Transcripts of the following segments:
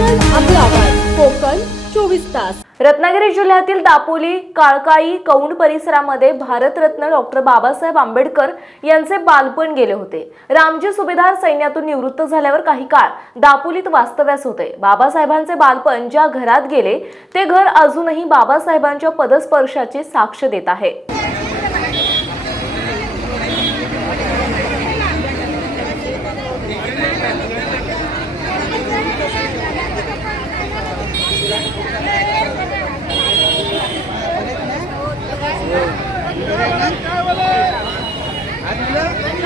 कोकण चोवीस तास. रत्नागिरी जिल्ह्यातील दापोली काळकाई कौंड परिसरामध्ये भारतरत्न डॉक्टर बाबासाहेब आंबेडकर यांचे बालपण गेले होते. रामजी सुभेदार सैन्यातून निवृत्त झाल्यावर काही काळ दापोलीत वास्तव्यास होते. बाबासाहेबांचे बालपण ज्या घरात गेले ते घर अजूनही बाबासाहेबांच्या पदस्पर्शाची साक्ष देत आहे.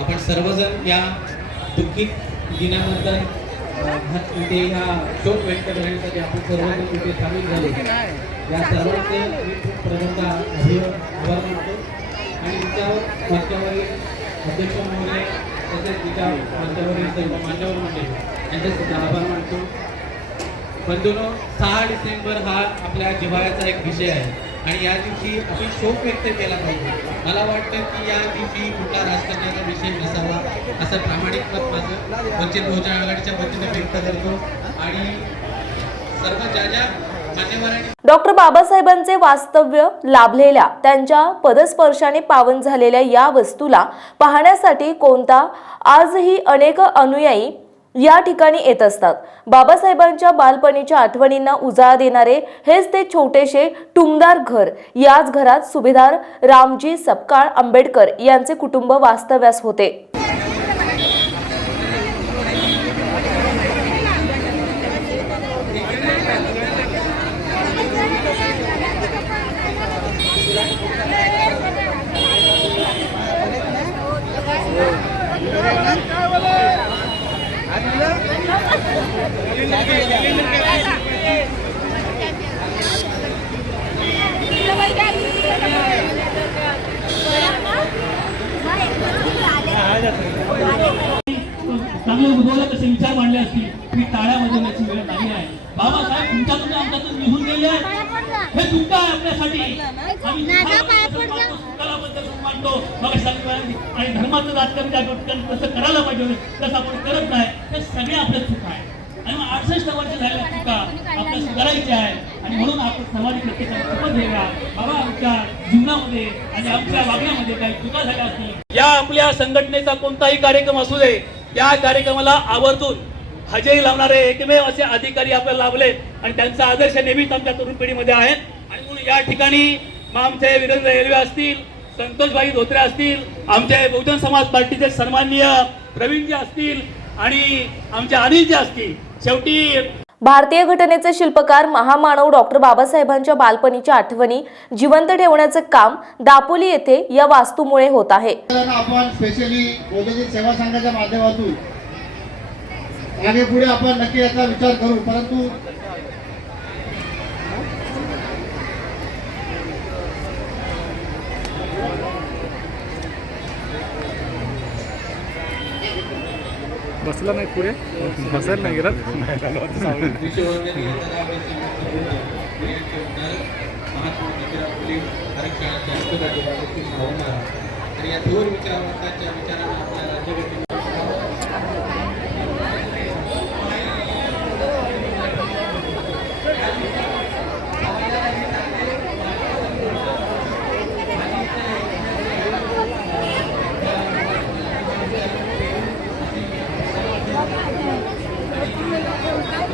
आपण सर्वजण या दुःखित दिनाबद्दल अ, इथे ह्या शोक व्यक्त करण्यासाठी आपण सर्वजण तिथे सामील झालो. या सर्वांचे मी खूप प्रथमतः आभार मानतो. आणि तिच्यावर मंचावरील अध्यक्ष महोदय तसेच तिच्या मंचावरील सर्व मान्यवर मंडळी म्हणजे यांचे सुद्धा आभार मानतो. बंधूनो सहा डिसेंबर हा आपल्या जिव्हाळ्याचा एक विषय आहे. आणि या दिवशी आपण शोक व्यक्त केला पाहिजे. मला वाटतं की या दिवशी कुठला राजकारणाचा विषय नसावा असं प्रामाणिक मत माझं वंचित बहुजन आघाडीच्या वतीने व्यक्त करतो. आणि सर्व ज्या ज्या डॉक्टर बाबासाहेबांचे वास्तव्य लाभलेल्या त्यांच्या पदस्पर्शाने पावन झालेल्या या वस्तूला पाहण्यासाठी कोणता आजही अनेक अनुयायी या ठिकाणी येत असतात. बाबासाहेबांच्या बालपणीच्या आठवणींना उजाळा देणारे हेच ते छोटेसे टुमदार घर. याच घरात सुभेदार रामजी सपकाळ आंबेडकर यांचे कुटुंब वास्तव्यास होते. चांगले उद्भवले तसे विचार मांडले असतील ती टाळ्या वाजवण्याची वेळ नाही आहे. बाबासाहेब तुमच्याकडून आमच्यातून निघून गेले. हे आहे आपल्यासाठी. आणि धर्माचं राजकारण ठिकाणी कसं करायला पाहिजे तसं आपण करत नाही. हे सगळे आपल्या चुका आहे. आणि मग अडसष्ट वर्ष झालेल्या चुका सुधारायच्या आहे. आणि म्हणून आपण शपथ घेऊया बाबा आमच्या जीवनामध्ये आणि आमच्या वागण्यामध्ये काही चुका झाल्या असतील. या आपल्या संघटनेचा कोणताही कार्यक्रम असू दे त्या कार्यक्रमाला आवर्जून हजेरी लावणारे एकमेव असे अधिकारी आपल्याला लाभले आणि त्यांचा आदर्श नेहमीच आमच्या तरुण पिढीमध्ये आहेत आणि म्हणून या ठिकाणी मग आमचे वीरेंद्र रेल्वे असतील संतोषभाई धोत्रे असतील आमचे बहुजन समाज पार्टीचे सन्माननीय प्रवीणजी असतील आणि आमचे अनिलजी असतील शेवटी भारतीय घटनेचे शिल्पकार महामानव डॉक्टर बाबासाहेबांच्या बालपणीच्या आठवणी जिवंत ठेवण्याचे काम दापोली येथे या वास्तूमुळे होत आहे. आपण स्पेशली सेवा संघाच्या माध्यमातून मागे पुढे आपण नक्की याचा विचार करू परंतु बसला नाही पुढे. बसायला नाही गेला या दोन विचारांच्या विचारांना आपल्या आरक्षणाच्या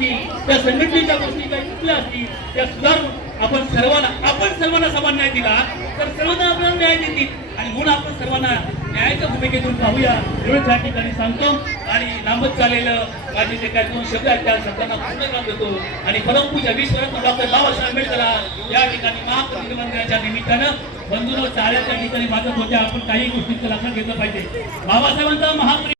असतील त्या संघटनेच्या गोष्टी काही चुकल्या असतील त्या सुधारून आपण सर्वांना आपण सर्वांना समान न्याय दिला तर सर्वांना आपल्याला न्याय देतील. आणि म्हणून आपण सर्वांना न्यायाच्या भूमिकेतून पाहूया. एवढं त्या ठिकाणी सांगतो. आणि लांबच चाललेलं माझे जे काही दोन शब्द आहेत त्या शब्दांना पूर्ण देतो. आणि परमपूजा विश्वरत्न डॉक्टर बाबासाहेब आंबेडकरला या ठिकाणी महापरिनिर्वाण निमित्तानं बंधून चाऱ्याच्या ठिकाणी माझं होत्या आपण काही गोष्टींचं लक्षात घेतलं पाहिजे. बाबासाहेबांचा महापरि